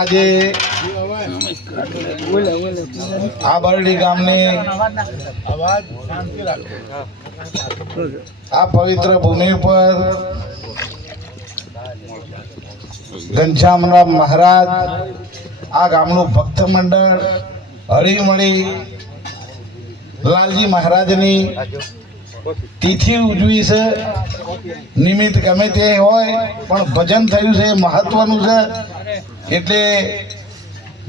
આજે આ બરડી ગામની આ પવિત્ર ભૂમિ પર ઘનશ્યામરામ મહારાજ, આ ગામનું ભક્ત મંડળ હળીમળી, લાલજી મહારાજની તિથિ ઉજવી છે. નિમિત્ત ગમે તે હોય, પણ ભજન થયું છે, એ મહત્વનું છે. એટલે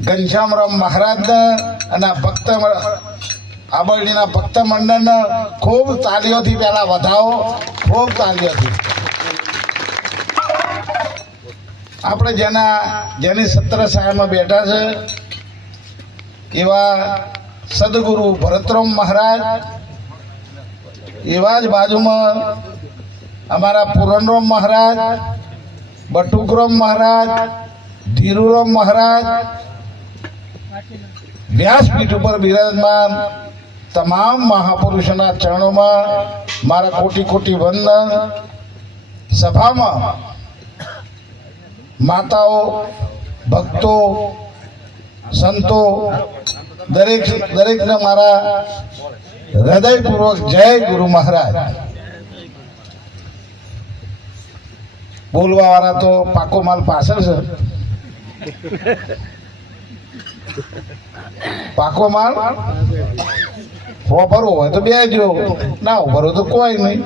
ઘનશ્યામરામ મહારાજના અને આ ભક્ત આબરડીના ભક્ત મંડળને ખૂબ તાલીઓથી પહેલા વધાવો, ખૂબ તાલીઓથી આપણે જેના, જેની સત્ર સાહેબમાં બેઠા છે, એવા સદગુરુ ભરતરામ મહારાજ, એવા જ બાજુમાં અમારા પૂરણરામ મહારાજ, બટુકરામ મહારાજ ધીરુરામ મહારાજ, વ્યાસપીઠ ઉપર બિરાજમાન તમામ મહાપુરુષોના ચરણોમાં મારા કોટી કોટી વંદન. સભામાં માતાઓ, ભક્તો, સંતો, દરેક, દરેકને મારા હૃદયપૂર્વક જય ગુરુ મહારાજ. બોલવાવાળા તો પાકો માલ પાછળ છે. પાકો માલ? ભરવો હોય તો બે જો. ના ભરો તો કોઈ નહીં.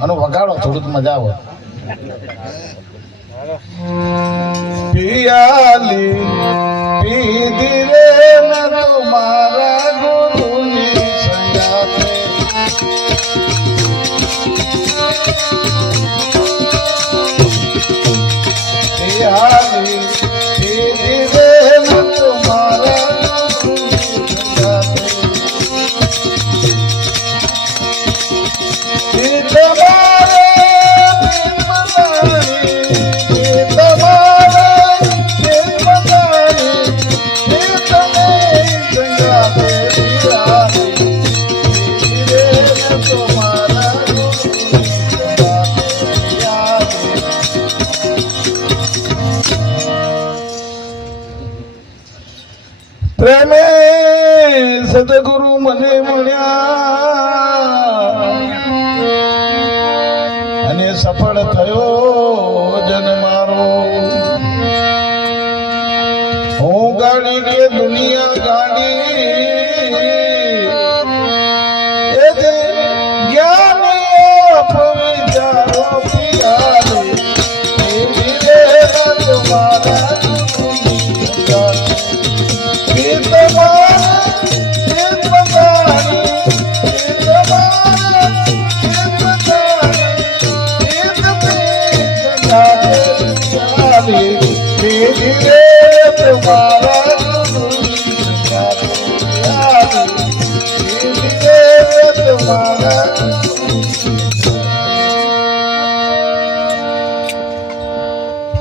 અને વગાડો, થોડુંક મજા આવે. પિયાલી, પીધી રે તમારા ગુરુની સંગાતે પિયાલી ગાડી કે દુનિયા ગાડી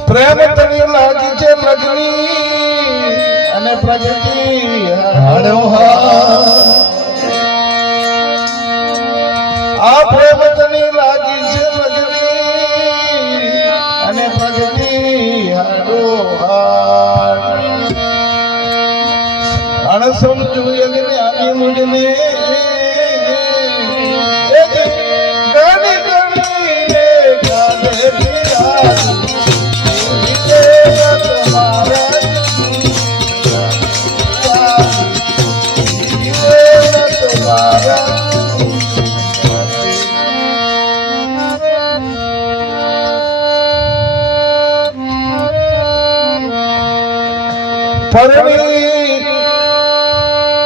પ્રેમ તની લાગી છે લગની અને પ્રગતિ હાડો આ પ્રેમ તની લાગી છે લગની અને પ્રગતિ હાડો અણ સમજુ યજ્ઞ આની મુજને. ગાલે પરણી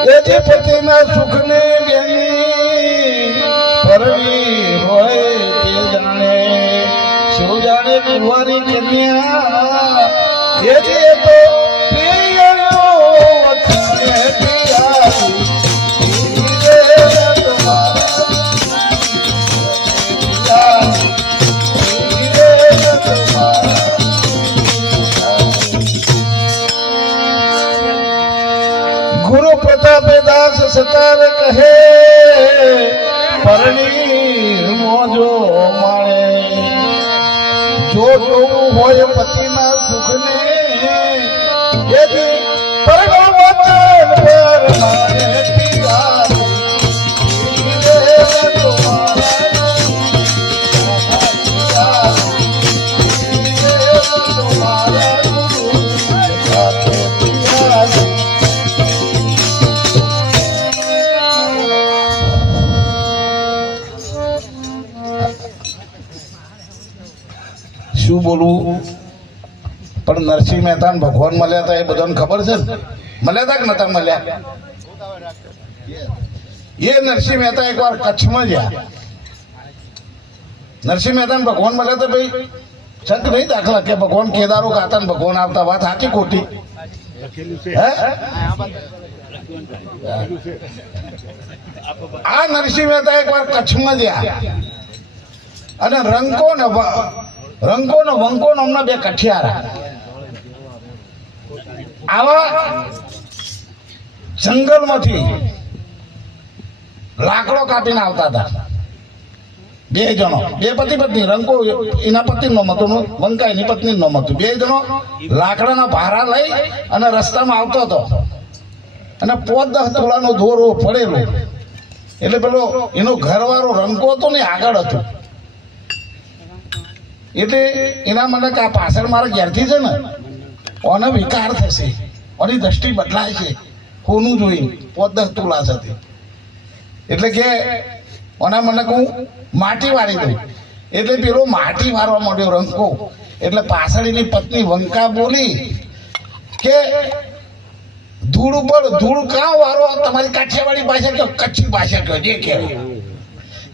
એ જે પતિના સુખને બેની પરણી હોય તે જાણે. શું જાણે કુંવારી કન્યા? એ તો ગુરુ દાસ સતાર કહે પરણી મોજો માણે. જો જોવું હોય પતિના સુખને એથી બોલવું પણ નરસિંહ મહેતા ભગવાન મળ્યા હતા એ બધાને ખબર છે ને? મળ્યા હતા કે નતા મળ્યા? એ નરસિંહ મહેતા એકવાર કચ્છમાં ગયા. નરસિંહ મહેતાને ભગવાન મળ્યા હતા ભાઈ? શંખ નહીં દાખલા કે ભગવાન કેદારો ગાતા ને ભગવાન આવતા. વાત સાચી ખોટી? આ નરસિંહ મહેતા એકવાર કચ્છમાં ગયા. અને રંગો ને નો ને વંકો નો હમણાં બે કઠિયારા. આવા જંગલમાંથી લાકડો કાપીને આવતા હતા. બે જણો. બે પતિ પત્ની. રંકો એના પતિ નો મતો વંકા એની પત્ની નો મતું બે જણો લાકડાના ભારા લઈ અને રસ્તામાં આવતો હતો. અને પોત દસ તોલાનો દોરો પડેલો. એટલે પેલો એનો ઘરવાળો રંકો હતો ને આગળ હતું. એટલે એના કે આ પાછળ મારા ઘેરથી છે ને, ઓનો વિકાર થશે, ઓની દ્રષ્ટિ બદલાય છે, કોનું જોઈ પોત દસ તુલા સાથે એટલે કે ઓના મને કહું, માટી વાળી દઉં. એટલે પેલો માટી વારવા માંડ્યો રંકો એટલે પાછળ એની પત્ની વંકા બોલી કે, ધૂળ ઉપર ધૂળ કાં વારો? તમારી કાઠિયાવાડી ભાષા કહો કચ્છી ભાષા કહો જે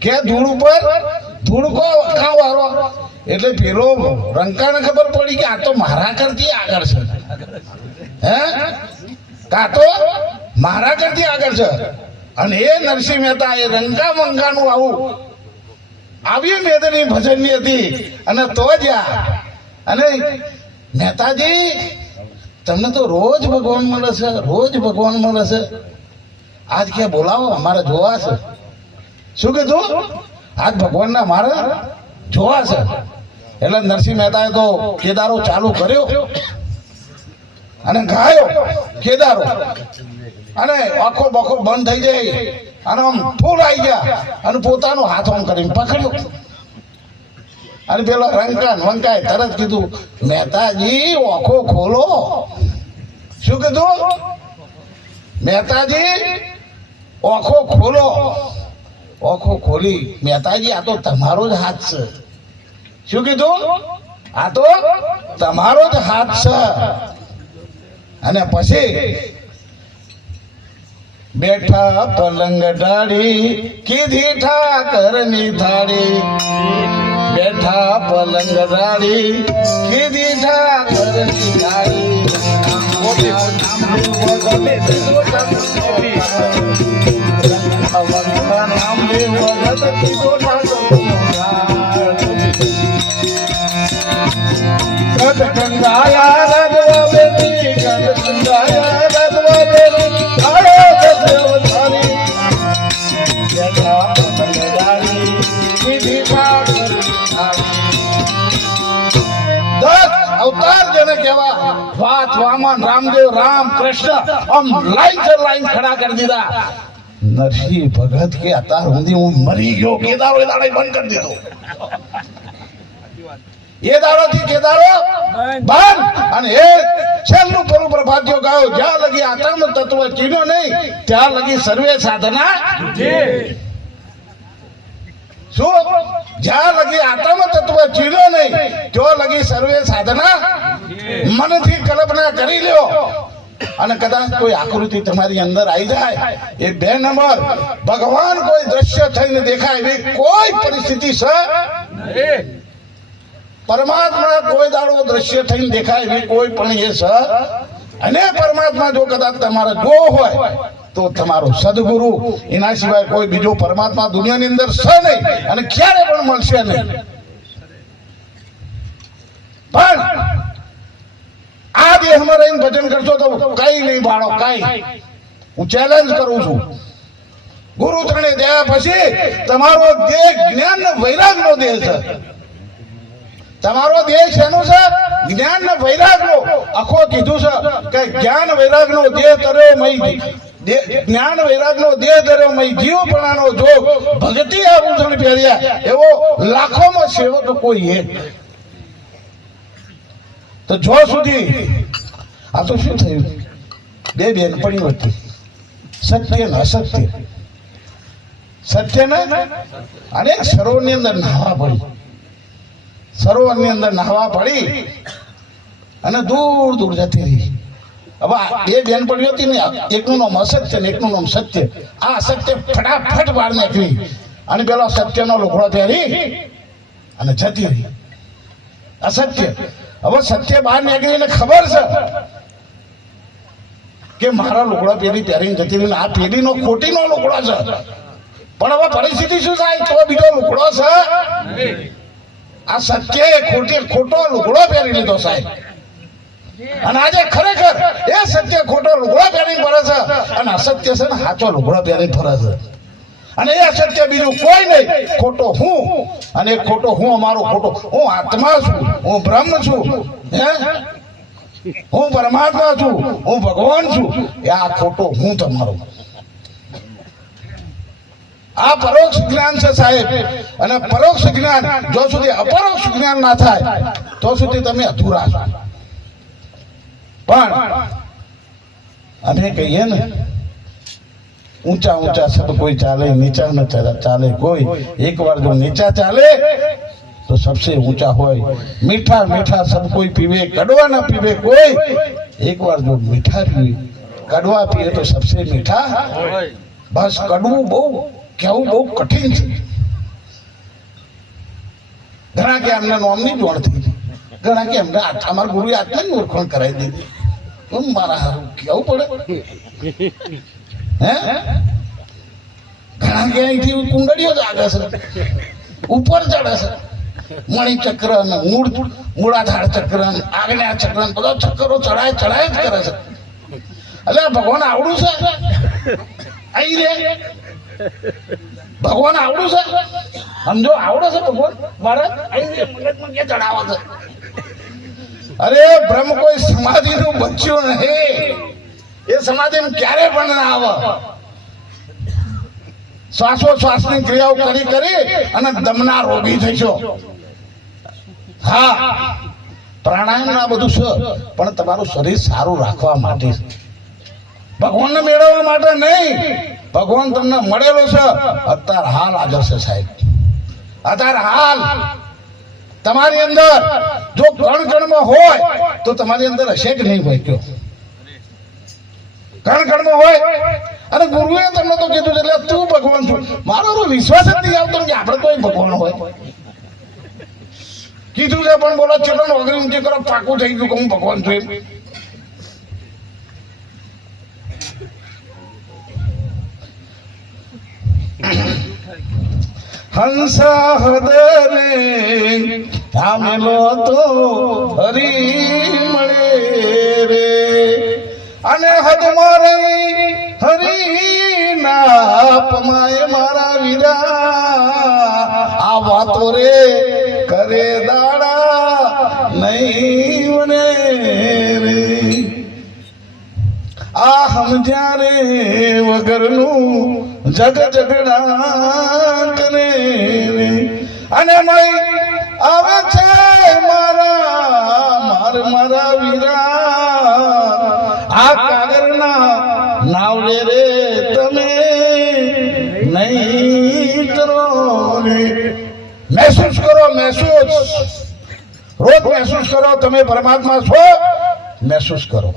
કે ધૂળ ઉપર ધૂળ કો કાં વારો? એટલે પેલો રંકાને ખબર પડી કે આ તો મારા કરતી આગળ છે. હે? કા તો મારા કરતી આગળ છે. અને એ નરસિંહ મહેતા, એ રંગા મંગાનું આવું. આવી મેદની ભજનની હતી. અને તો જ્યાં અને મહેતાજી, તમને તો રોજ ભગવાન મળે છે, રોજ ભગવાન મળે છે. આજ ક્યાં બોલાવો, અમારે જોવા છે. શું કીધું? આજ ભગવાનના મારે જોવા છે. એટલે નરસિંહ મહેતાએ તો કેદારો ચાલુ કર્યો અને ગાયો કેદારો. અને આખો બખો બંધ થઈ જાય. અને આમ ફૂલ આવી ગયા. અને પોતાનો હાથ આમ કરીને પકડ્યો. અને પેલો રંકાન વંકાય તરત કીધું, મહેતાજી ઓખો ખોલો. શું કીધું? મહેતાજી ઓખો ખોલો. ઓખો ખોલી. મહેતાજી, આ તો તમારો જ હાથ છે. શું કીધું? આ તો તમારો જ હાથ છે. અને પછી બેઠા પલંગ ડાળી કીધી ઠાકરની થાળી. બેઠા પલંગ ડાળી કીધી ઠાકરની થાળી. ગંગાયા રગવા બેટી ગંગાયા રગવા બેટી આયો વાત વામન રામદેવ, રામ, કૃષ્ણ, આમ લાઈન લાઈન ખડા કરી દીધા. નરસિંહ ભગત કે અત્યાર સુધી હું મરી ગયો, કેદારો એ દાડે બંધ કરી દીધો. એ દાડો થી કેદારો બંધ. અને એ છેલ્લું પેલું પ્રભાત્યો ગયો, જ્યાં લગી આત્મ તત્વ ચીનો નહીં, ત્યાં લગી સર્વે સાધના શું? જ્યાં લગી આત્મ તત્વ ચીનો નહીં, ત્યાં લગી સર્વે સાધના મનથી કલ્પના કરી લ્યો અને કદાચ કોઈ આકૃતિ તમારી અંદર આવી જાય. એ બે નંબર. ભગવાન કોઈ દ્રશ્ય થઈને દેખાય એવી કોઈ પરિસ્થિતિ છે? પરમાત્મા કોઈ દાડો દ્રશ્ય થઈને દેખાય એવી કોઈ પણ એ છે. અને પરમાત્મા જો કદાચ તમારે જો હોય, તો તમારો સદગુરુ. એના સિવાય કોઈ બીજો પરમાત્મા દુનિયાની અંદર છે નહીં. અને ક્યારે પણ મળશે નહીં. પણ આ દેહમાં રહીને ભજન કરશો તો કઈ નહીં બાળો, કઈ. હું ચેલેન્જ કરું છું. ગુરુ ત્રણે દયા પછી તમારો દેહ જ્ઞાન વૈરાગ નો દેહ છે. તમારો દેહ શેનો છે? જ્ઞાન ને વૈરાગનો. આખો કીધું છે કે જ્ઞાન વૈરાગ નો દેહ તરે મય જ્ઞાન વૈરાગ નો દેહ તરે મય જીવપણાનો જોગ. ભક્તિ આભૂષણ પહેર્યા. એવો લાખોમાં સેવક કોઈ એક તો જો સુધી આ તો શું થયું? બે બેનપણીઓ હતી. સત્ય ને અસત્ય. સત્ય ને અને સરોવરની અંદર નાહવા પડી. સરોવરની અંદર નાહવા પડી અને દૂર દૂર જતી રહી. હવે બે બે બેનપણીઓ હતી ને, એકનું નામ અસત્ય ને એકનું નામ સત્ય. આ અસત્ય ફટાફટ બહાર નાખવી અને પેલો સત્યનો લુગડો પહેરી અને જતી રહી. અસત્ય. હવે સત્ય બહાર નીકળીને ખબર છે કે મારા લુગડા પેલી પહેરીને જતી આ પેઢીનો ખોટીનો લુગડો છે. પણ હવે પરિસ્થિતિ શું થાય? તો બીજો લુગડો છે. આ સત્ય ખોટી, ખોટો લુગડો પહેરી લીધો સાહેબ. અને આજે ખરેખર એ સત્ય ખોટો લુગડો પહેરીને ફરે છે. અને અસત્ય છે ને સાચો લુગડો પહેરીને ફરે છે. અને એ સત્ય બીજું કોઈ નહીં. ખોટો હું અને ખોટો હું અમારો ખોટો. હું આત્મા છું, હું બ્રહ્મ છું, હે? હું પરમાત્મા છું, હું ભગવાન છું. એ આ ખોટો હું તમારો. આ પરોક્ષ જ્ઞાન છે સાહેબ. અને પરોક્ષ જ્ઞાન, જો સુધી અપરોક્ષ જ્ઞાન ના થાય, તો સુધી તમે અધૂરા છો. પણ અમે કહીએ ને ઊંચા ઊંચા સબ કોઈ ચાલે, નીચા ન ચાલે કોઈ. એક વાર જો નીચા ચાલે, તો સબસે ઊંચા હોય. મીઠા મીઠા સબ કોઈ પીવે, કડવા ના પીવે કોઈ. એક વાર જો મીઠા પીવે, કડવા પીએ તો સબસે મીઠા બસ કડવું બહુ કેવું બહુ કઠિન છે. ઘણા કે અમને નોમની જોડ થઈ ઘણા કે અમને આ- અમારા ગુરુએ આત્માની ઓળખાણ કરાવી દીધી. મારા હારું કેવું પડે. હે? ઘણા કે અહીંથી કુંડળીઓ જાગે છે. ઉપર ચડે છે. મણિ ચક્ર ને મૂળ, મૂળાધાર ચક્ર ને આજ્ઞા ચક્ર ને બધા ચક્કરો ચડાય ચડાય જ કરે છે. એટલે ભગવાન આવડું છે. અહીં રે. ભગવાન આવડું છે. સમજો આવડે છે ભગવાન, મારે અહીં મગજમાં કે ચડાવે છે? અરે બ્રહ્મ કોઈ સમાધિ નું બચ્યું નહીં. એ સમાધિ ક્યારે પણ ના આવે. શ્વાસો શ્વાસની ક્રિયાઓ કરી કરી અને દમના રોગી થઈશો હા પ્રાણાયામ ના બધું છે, પણ તમારું શરીર સારું રાખવા માટે. ભગવાનને મેળવવા માટે નહીં, ભગવાન તમને મળેલો છે. અત્યારે હાલ હાજર છે સાહેબ. અત્યારે હાલ. તમારી અંદર જો કણ કણમાં હોય, તો તમારી અંદર હશે કે નહીં હોય કયો કણમાં હોય. અને ગુરુએ તમને તો કીધું એટલે તું ભગવાન છું. મારો તો વિશ્વાસ જ નહીં આવતો કે આપણે કોઈ ભગવાન હોય. કીધું છે, પણ બોલો ચેટલો વગર ઊંચી કરો, પાકું થઈ ગયું કે હું ભગવાન છું એમ? હંસા હદરે આમેલો તો હરી મળે. અને હદ મારી હરી ના પમાય મારા વીરા. આ વાતો રે કરે દાડા નહીં મને આ સમજ્યા રે વગરનું જગ ઝઘડા અને મય આવે છે મારા, માર મારા વીરા. આ કાગરના નાવડે રે તમે નહીં કરો મહેસૂસ કરો, મહેસૂસ. રોજ મહેસૂસ કરો, તમે પરમાત્મા છો, મહેસૂસ કરો.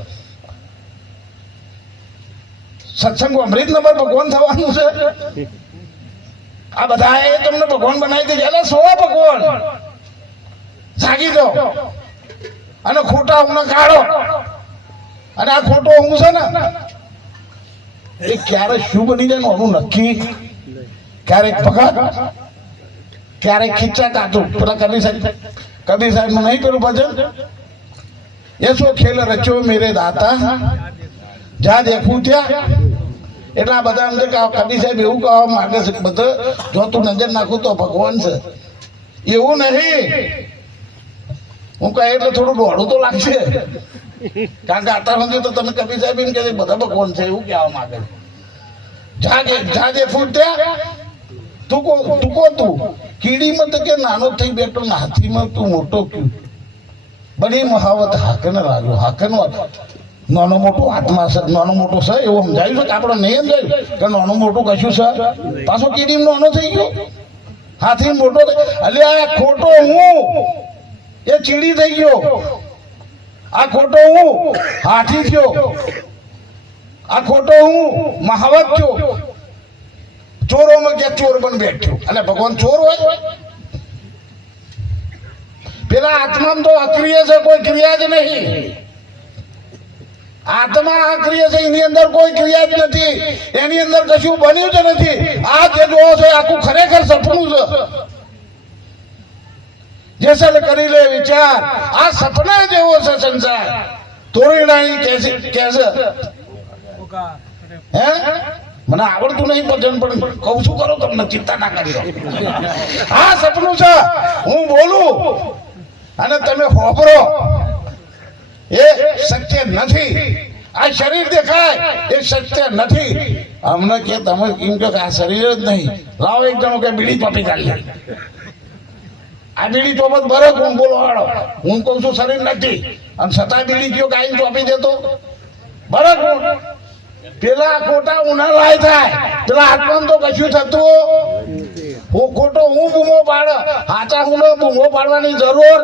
સત્સંગ અમૃત નંબર ભગવાન થવાનું છે. આ બધા એ તમને ભગવાન બનાવી દીધા. એટલે સો ભગવાન. જાગી દો અને ખોટા ઊંઘ કાઢો. અને આ ખોટો હું છે ને, એ ક્યારે શું બની જાય ને એનું નક્કી? ક્યારેક ભગત, ક્યારેક ખીચા કાઢું પેલા કબીર સાહેબ કબીર સાહેબ નહીં પેલું ભજન? એ શું ખેલ રચ્યો મેરે દાતા. જ્યાં દેખું ત્યાં. એટલે આ બધા અંદર કબીર સાહેબ એવું કહેવા માંગે છે બધા જો તું નજર નાખું તો ભગવાન છે. એવું નહીં. હું કહે એટલે થોડું દોડું તો લાગશે. કારણ કે અત્યાર સુધી તો તમે કપિલ સાહેબ એમ કે છે, બધા ભગવાન છે એવું કહેવા માંગે છે. જાગે જાગે ફૂટ્યા તું કો તું કો તું? કીડીમાં તો કે નાનો થઈ બેઠો ને હાથીમાં તું મોટો ક્યું? બની મહાવત હાકને હાકન વાત. નાનો મોટો આત્મા છે નાનો મોટો છે એવું સમજાયું છે કે આપણે નહીં સમજાયું? કે નાનો મોટું કશું છે? પાછો કીડીમાં નાનો થઈ ગયો? હાથી મોટો થઈ- અલ્યા ખોટો હું? એ ચીડી થઈ ગયો. આ ખોટો હું, હાથી થયો. આ ખોટો હું, મહાવત થયો. ચોરોમાં ક્યાં ચોર બન બેઠ્યો. અને ભગવાન ચોર હોય. પેલા આત્મા તો અક્રિય છે, કોઈ ક્રિયા જ નહીં. આત્મા અક્રિય છે, એની અંદર કોઈ ક્રિયા જ નથી. એની અંદર કશું બન્યું જ નથી. આ જે જોવો છો આખું ખરેખર સપનું છે. જેસલ કરી લે વિચાર. આ સપના જેવો છે સંસાર. તોરીડાઈ કેસે કેસે હે? મને આવડતું નહીં ભજન, પણ કહું છું કરો તમને, ચિંતા ના કરી આ સપનું છે. હું બોલું. અને તમે હોભરો. એ સત્ય નથી. આ શરીર દેખાય. એ સત્ય નથી. અમને કે તમે કેમ કે આ શરીર જ નહીં. લાવો એક જણો કે બીડી પાપી કાઢી લે. આ બીડી ભરે કોણ બોલો હાડો હું કહું છું શરીર નથી. અને છતાં બીડી કયો ગાઈને ચોપી દેતો? ભરે કોણ પેલા ખોટા ઉના લાય થાય. પેલા આત્માને તો કશું થતું હું. ખોટો હું બૂમો પાડ. હાચા હું બૂમો પાડવાની જરૂર.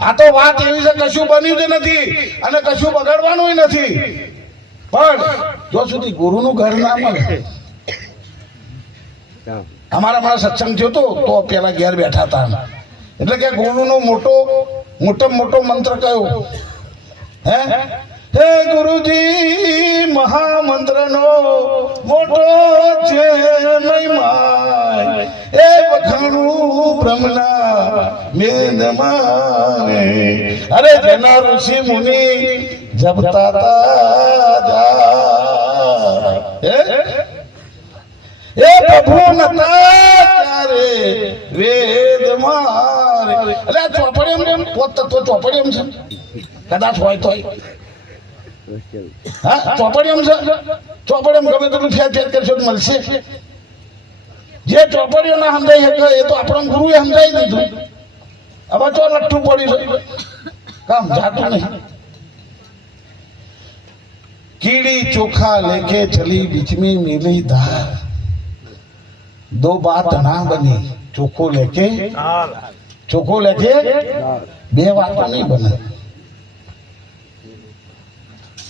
આ તો વાત એવી છે, કશું બન્યું જ નથી અને કશું બગાડવાનું નથી. પણ જો સુધી ગુરુનું ઘર ના મળે અમારા મારા સત્સંગ થયો તો તો પેલા ઘેર બેઠા હતા. એટલે કે ગુરુનો મોટો મોટો મોટો મંત્ર કયો? હે? હે ગુરુજી, મહામંત્રનો મોટો છે એ વખાણું બ્રહ્મના મેદમાને અરે જેના ઋષિ મુનિ જપતા તા હે એ પ્રભુ ત્યારે વેદ માર. એટલે ચોપડી એમ એમ પોત તત્વ ચોપડી એમ છે. કદાચ હોય તો હા, ચોપડી એમ છે? ચોપડી એમ ગમે તેટલું ફેર ફેર કરશો તો મળશે. જે ચોપડીઓને સમજાઈ શકે એ તો આપણા એ સમજાવી દીધું. હવે ચો લઠ્ઠું પડી કામ જાતું નહીં. કીડી ચોખા લેખે ચલી બીચમી મીલી ધાર. दो बात ना बनी ચોખ્ખો લેકે ચોખ્ખો લેકે બે વાતો નહીં બને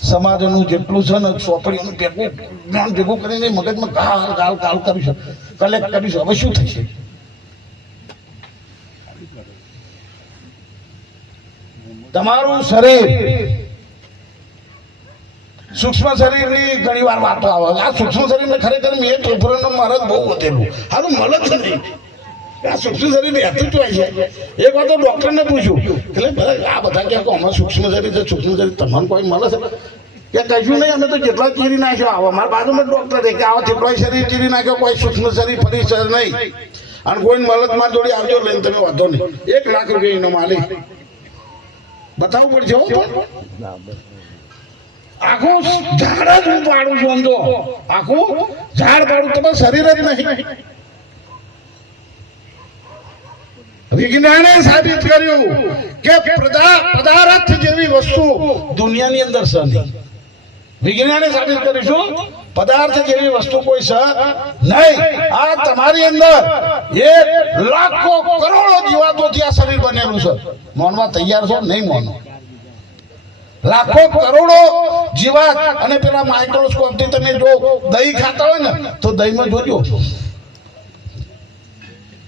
સમાજનું જેટલું છે ને ચોપડીનું ભેગું જ્ઞાન ભેગું કરીને મગજમાં ગાળ ગાળ ગાળ કરીશું કલેક્ટ કરીશું હવે શું થશે તમારું શરીર સૂક્ષ્મ શરીરની ઘણી વાર વાતો આવે આ સૂક્ષ્મ શરીરને ખરેખર મેં પેપરનો મરજ બહુ વધેલું આ તો મળે જ નહીં. આ સૂક્ષ્મ શરીર રહેતું જ છે. એક વાર તો ડૉક્ટરને પૂછ્યું. એટલે આ બધા ક્યાં કહો અમારે સૂક્ષ્મ શરીર છે? સૂક્ષ્મ શરીર તમને કોઈ મળે છે? કે કશું નહીં, અમે તો જેટલા ચીરી નાખ્યો. આવો મારા બાજુમાં ડૉક્ટર કે આવો જેટલા શરીર ચીરી નાખ્યો, કોઈ સૂક્ષ્મ શરીર ફરી શરીર નહીં. અને કોઈ મલતમાં જોડી આવજો, લઈને તમે વાંધો નહીં. એક લાખ રૂપિયા એનો માલિક. બતાવવું પડશે હો આખું ઝાડ જ હું પાડું છું સમજો આખું ઝાડ પાડું તમે શરીર જ નહીં. વિજ્ઞાને સાબિત કર્યું કે પદાર્થ જેવી વસ્તુ દુનિયાની અંદર છે નહીં. વિજ્ઞાને સાબિત કરીશું પદાર્થ જેવી વસ્તુ કોઈ છે નહીં. આ તમારી અંદર એક લાખો કરોડો જીવાતોથી આ શરીર બનેલું છે. મોનમાં તૈયાર છો? નહીં મોન. લાખો કરોડો જીવાત અને પેલા માઇક્રોસ્કોપથી તમે જો દહીં ખાતા હોય ને, તો દહીંમાં જોજો.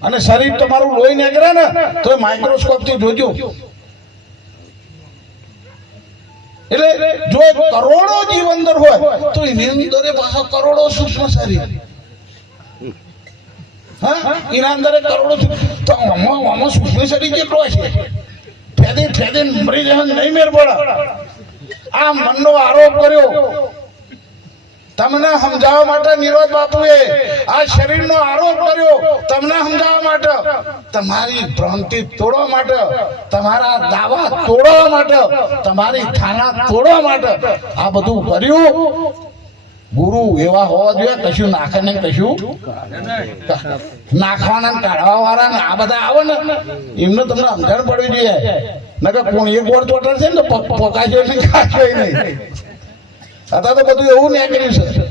અને શરીર તમારું લોહી નીકળે ને, તો માઇક્રોસ્કોપથી જોજો. એટલે જો કરોડો જીવ અંદર હોય, તો એની અંદર પાછા કરોડો સૂક્ષ્મ શરીર. હા? એના અંદર કરોડો તો આમાં સૂક્ષ્મ શરીર કેટલો છે ફેદી ફેદી મરી જવાનું નહીં મેર પડે. આ મનનો આરોપ કર્યો. તમને સમજાવવા માટે નિરોધ બાપુએ આ શરીરનો આરોપ કર્યો. તમને સમજાવવા માટે. તમારી ભ્રાંતિ તોડવા માટે. તમારા દાવા તોડવા માટે. તમારી થાના તોડવા માટે. આ બધું કર્યું. ગુરુ એવા હોવા જોઈએ, કશું નાખે ને કશું નાખવાના કાઢવા વાળા આ બધા આવે ને, એમને તમને સમજણ પડવી જોઈએ. નકર એક ગોળ ચોટાડશે ને તો પોકાશે નહીં, ખાશે નહીં. હતા તો બધું એવું નીકળ્યું છે.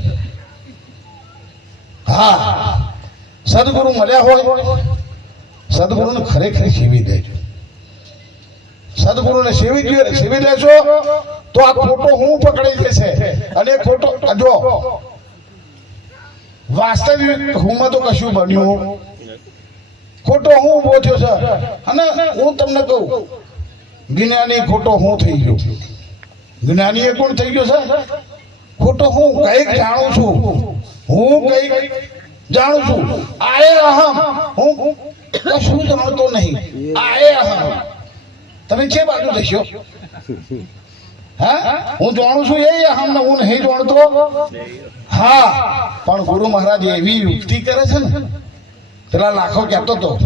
હા. સદગુરુ મળ્યા હોય, સદગુરુને ખરેખર સેવી દેજો. સદગુરુને સેવી જોઈએ સેવી દેશો તો આ ખોટો હું પકડી જશે અને ખોટો જો. વાસ્તવિક હુંમાં તો કશું બન્યું. ખોટો હું ઊભો થયો છે. અને હું તમને કહું જ્ઞાની ખોટો હું થઈ ગયો. જ્ઞાની એ કોણ થઈ ગયો છે ખોટો હું કંઈક જાણું છું. હું કંઈક જાણું છું. આયે અહમ. હું કશું જાણતો નહીં. આયે અહમ. તમે છે બાજુ જશો. હા? હું જાણું છું, એ અહમ ને હું નહીં જાણતો. હા, પણ ગુરુ મહારાજ એવી યુક્તિ કરે છે ને. પેલા લાખો કહેતો તો.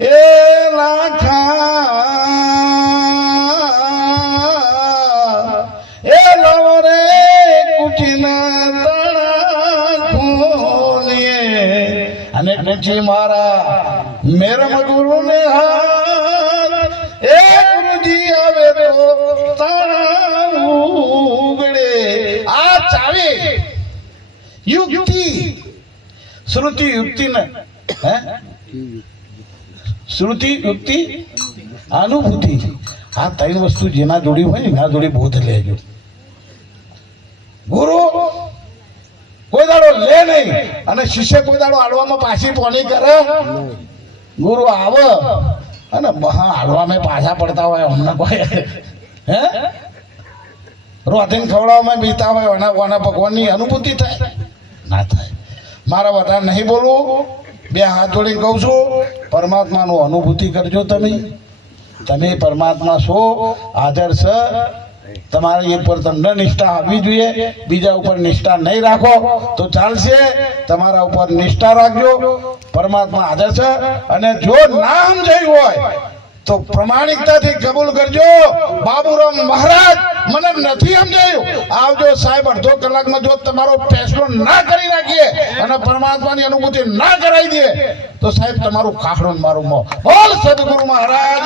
એ લાખા, એ લવ રે કુટીના તણા ખોલીએ અને કુચી મારા મેરમ ગુરુ ને હાથ, એ ગુરુજી આવે તો તણા ઉગડે. આ ચાવી યુક્તિ, શ્રુતિ યુક્તિ ને હે? શ્રુતિ યુક્તિ અનુભૂતિ આ ત્રણ વસ્તુ જેના જોડી હોય ને, એના જોડી બોધ લેજો ગુરુ, કોઈ દાડો લે નહીં અને શિષ્ય કોઈ દાડો આડવામાં પાછી પોની કરે. ગુરુ આવે અને આડવામાં પાછા પડતા હોય, અમને કોઈ હે? રોધીને ખવડાવવામાં બીતા હોય, ઓના ઓના ભગવાનની અનુભૂતિ થાય. ના થાય. મારા વધારે નહીં બોલવું. બે હાથ જોડીને કહું છું, પરમાત્માનું અનુભૂતિ કરજો તમે. તમે પરમાત્મા છો હાજર છે તમારી ઉપર તમને નિષ્ઠા આવવી જોઈએ, બીજા ઉપર નિષ્ઠા નહીં રાખો, તો ચાલશે. તમારા ઉપર નિષ્ઠા રાખજો, પરમાત્મા છે અને જો નામ સમજાયું હોય, તો પ્રમાણિકતાથી કબૂલ કરજો. બાબુરામ મહારાજ મને નથી સમજાયું આવજો સાહેબ, અડધો કલાકમાં જો તમારો ફેસલો ના કરી નાખીએ અને પરમાત્માની અનુભૂતિ ના કરાવી દે તો સાહેબ, તમારું કાખડું મારું મોં બોલ સદગુરુ મહારાજ.